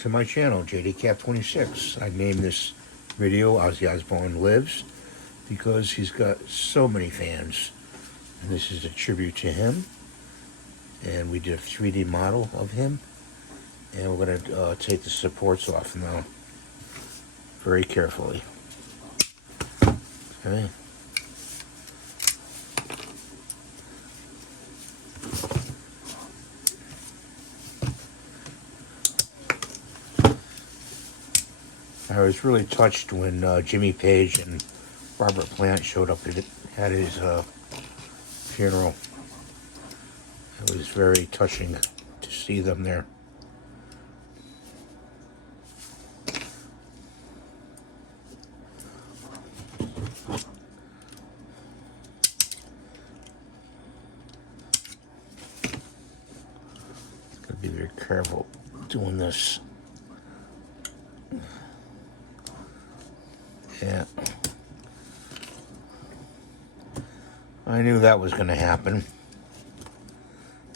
to my channel, JDCat26. I named this video Ozzy Osbourne Lives because he's got so many fans. And this is a tribute to him. And we did a 3D model of him. And we're going to take the supports off now very carefully. Okay. I was really touched when Jimmy Page and Robert Plant showed up at his funeral. It was very touching to see them there. Gotta be very careful doing this. Yeah. I knew that was going to happen.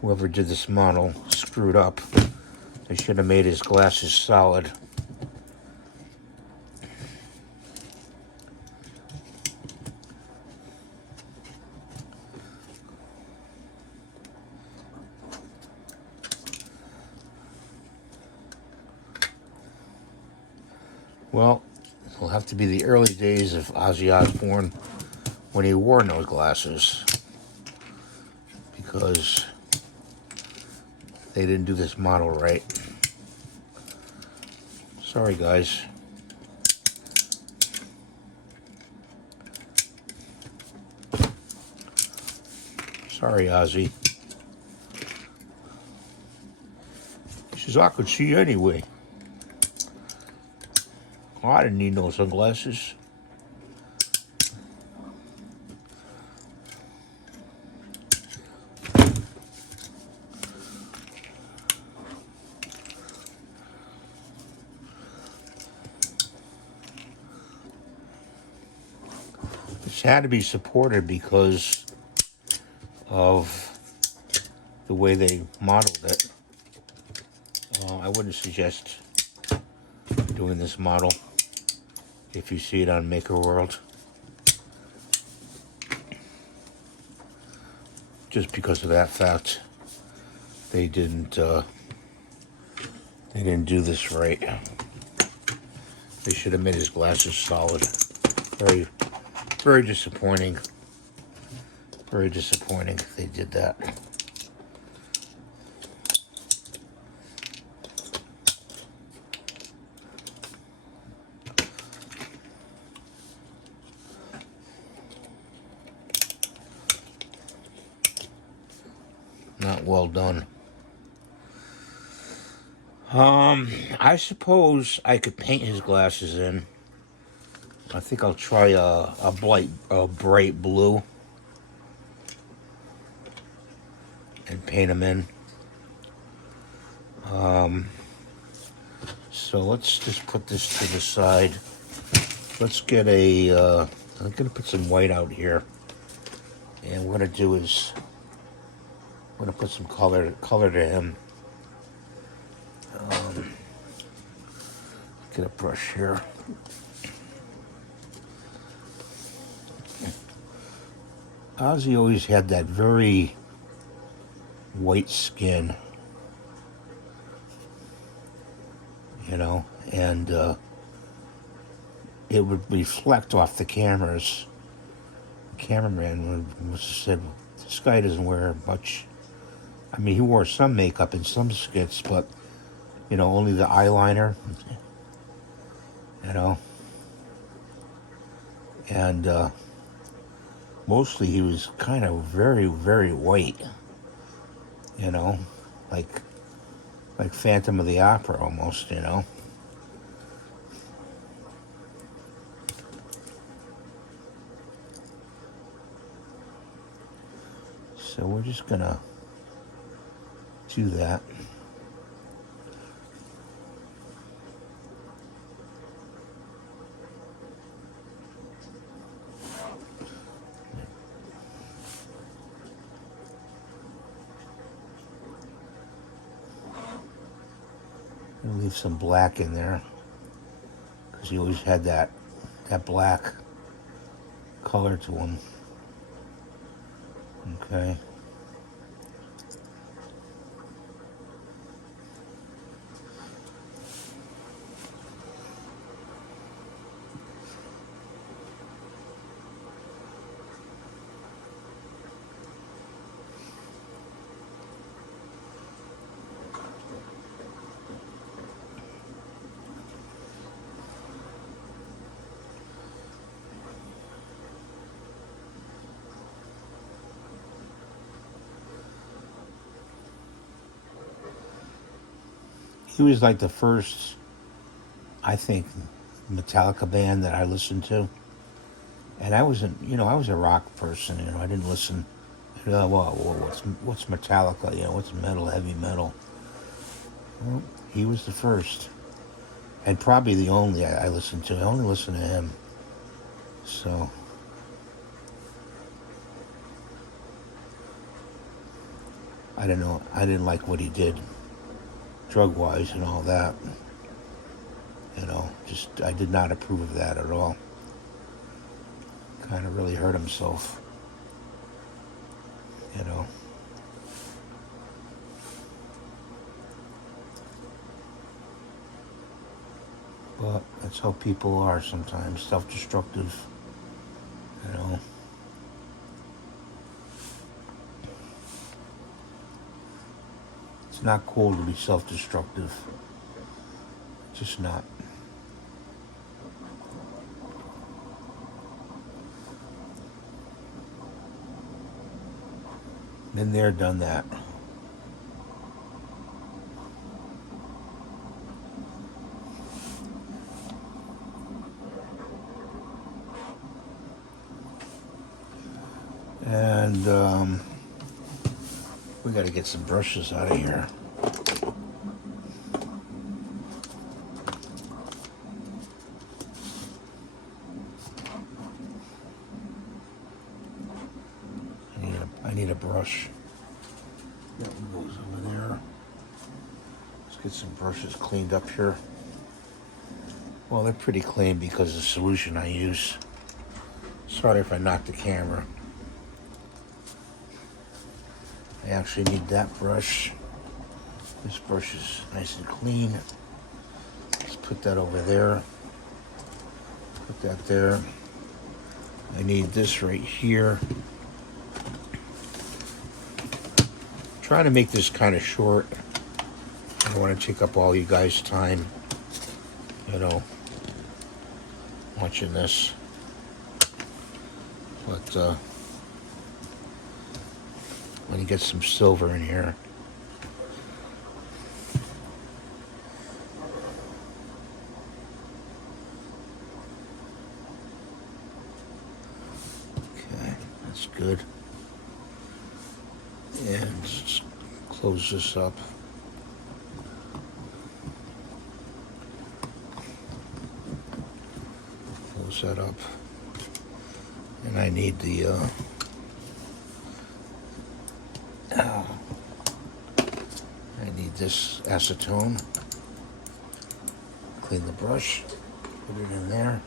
Whoever did this model screwed up. They should have made his glasses solid. Well, it'll have to be the early days of Ozzy Osbourne when he wore those glasses, because they didn't do this model right. Sorry, guys. Sorry, Ozzy. He says, I could see anyway. Oh, I didn't need no sunglasses. This had to be supported because of the way they modeled it. I wouldn't suggest doing this model if you see it on Maker World, just because of that fact. They didn't do this right. They should have made his glasses solid. Very, very disappointing. Very disappointing they did that. Not well done. I suppose I could paint his glasses in. I think I'll try a bright blue and paint them in. So let's just put this to the side. Let's get I'm gonna put some white out here, and what we're gonna do is I'm gonna put some color to him. Get a brush here. Ozzy always had that very white skin, you know, and it would reflect off the cameras. The cameraman must have said, this guy doesn't wear much. I mean, he wore some makeup in some skits, but, you know, only the eyeliner, you know. And mostly he was kind of very, very white, you know, like Phantom of the Opera almost, you know. So we're just gonna do that. leave some black in there because he always had that black color to him. Okay. He was like the first, I think, Metallica band that I listened to. And I wasn't, I was a rock person, I didn't listen, what's Metallica, what's metal, heavy metal. Well, he was the first. And probably the only I listened to. I only listened to him. So. I don't know. I didn't like what he did. Drug-wise and all that. I did not approve of that at all. Kind of really hurt himself. But that's how people are sometimes, self-destructive, It's not cool to be self-destructive. Just not. Been there, done that. And we got to get some brushes out of here. I need a brush. That one goes over there. Let's get some brushes cleaned up here. Well, they're pretty clean because of the solution I use. Sorry if I knocked the camera. I actually need that brush. This brush is nice and clean. Let's put that over there. Put that there. I need this right here. Trying to make this kind of short. I don't want to take up all you guys' time, watching this. But let me get some silver in here. Okay, that's good. And let's close this up. Close that up. And I need the I need this acetone. Clean the brush. Put it in there.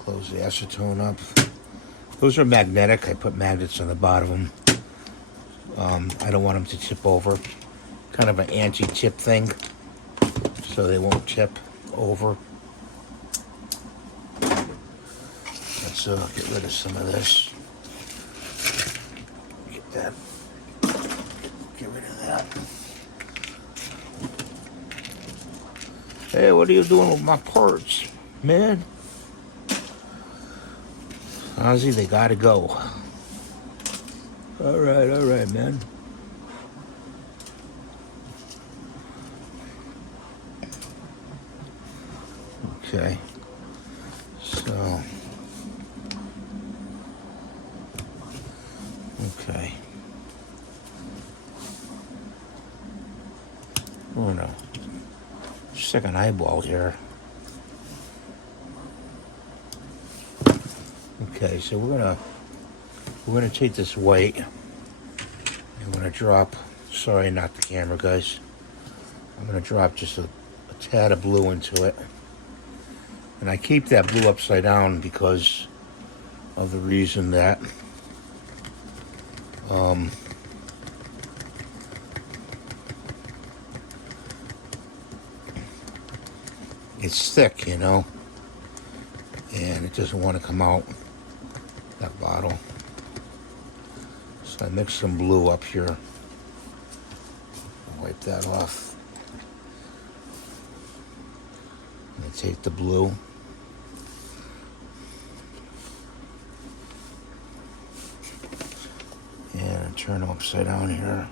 Close the acetone up. Those are magnetic. I put magnets on the bottom of them. I don't want them to tip over. Kind of an anti-tip thing, so they won't tip over. Let's get rid of some of this. Get that. Get rid of that. Hey, what are you doing with my parts, man? Ozzy, they gotta go. All right, man. Okay. So. Okay. Oh no. Second eyeball here. Okay, so we're gonna take this white. I'm gonna drop. Sorry, not the camera, guys. I'm going to drop just a tad of blue into it. And I keep that blue upside down because of the reason that it's thick, you know, and it doesn't want to come out, that bottle. So I mix some blue up here. Wipe that off. And I take the blue. And turn them upside down here.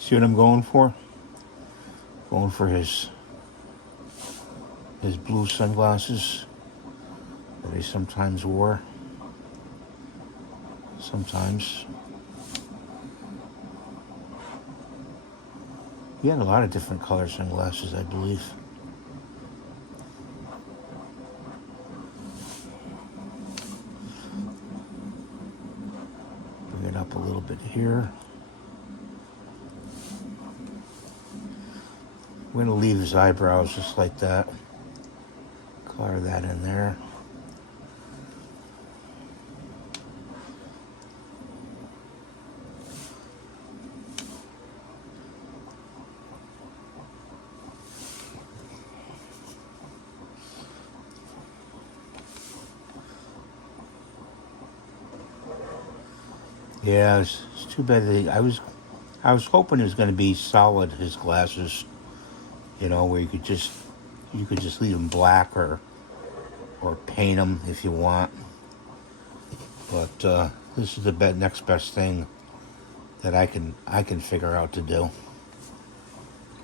See what I'm going for? Going for his blue sunglasses that he sometimes wore. Sometimes. He had a lot of different color sunglasses, I believe. Bring it up a little bit here. I'm going to leave his eyebrows just like that. Color that in there. Yeah, it's too bad that I was hoping it was going to be solid, his glasses. You know, where you could just leave them black or paint them if you want. But this is the next best thing that I can figure out to do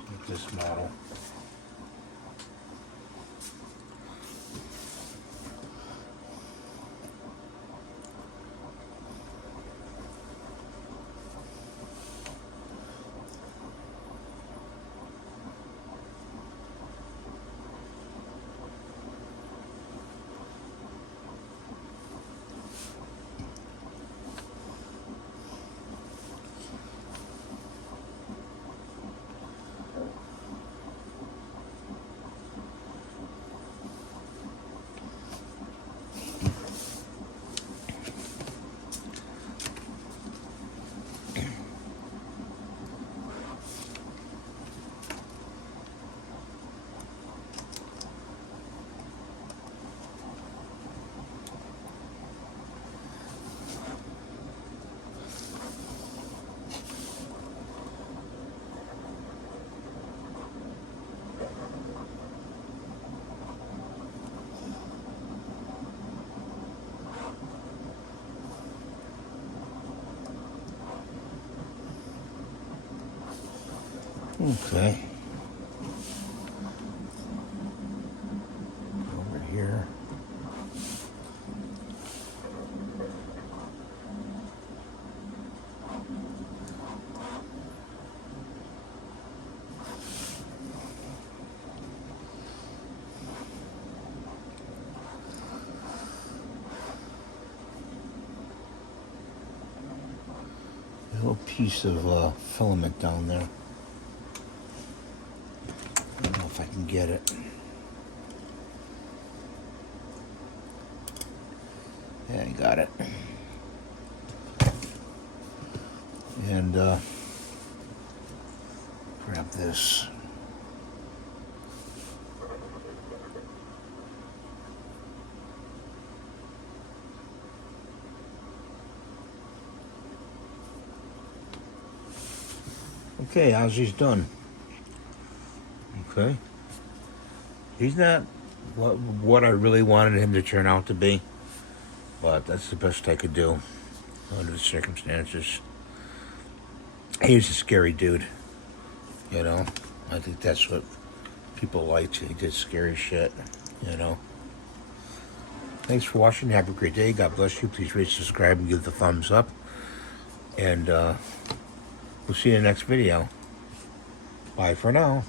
with this model. Okay. Over here. A little piece of filament down there. I don't know if I can get it. Yeah, I got it. And grab this. Okay, Ozzy's done. Okay. He's not what I really wanted him to turn out to be, but that's the best I could do under the circumstances. He's a scary dude, you know. I think that's what people liked. He did scary shit, you know. Thanks for watching. Have a great day. God bless you. Please rate, subscribe, and give the thumbs up. And we'll see you in the next video. Bye for now.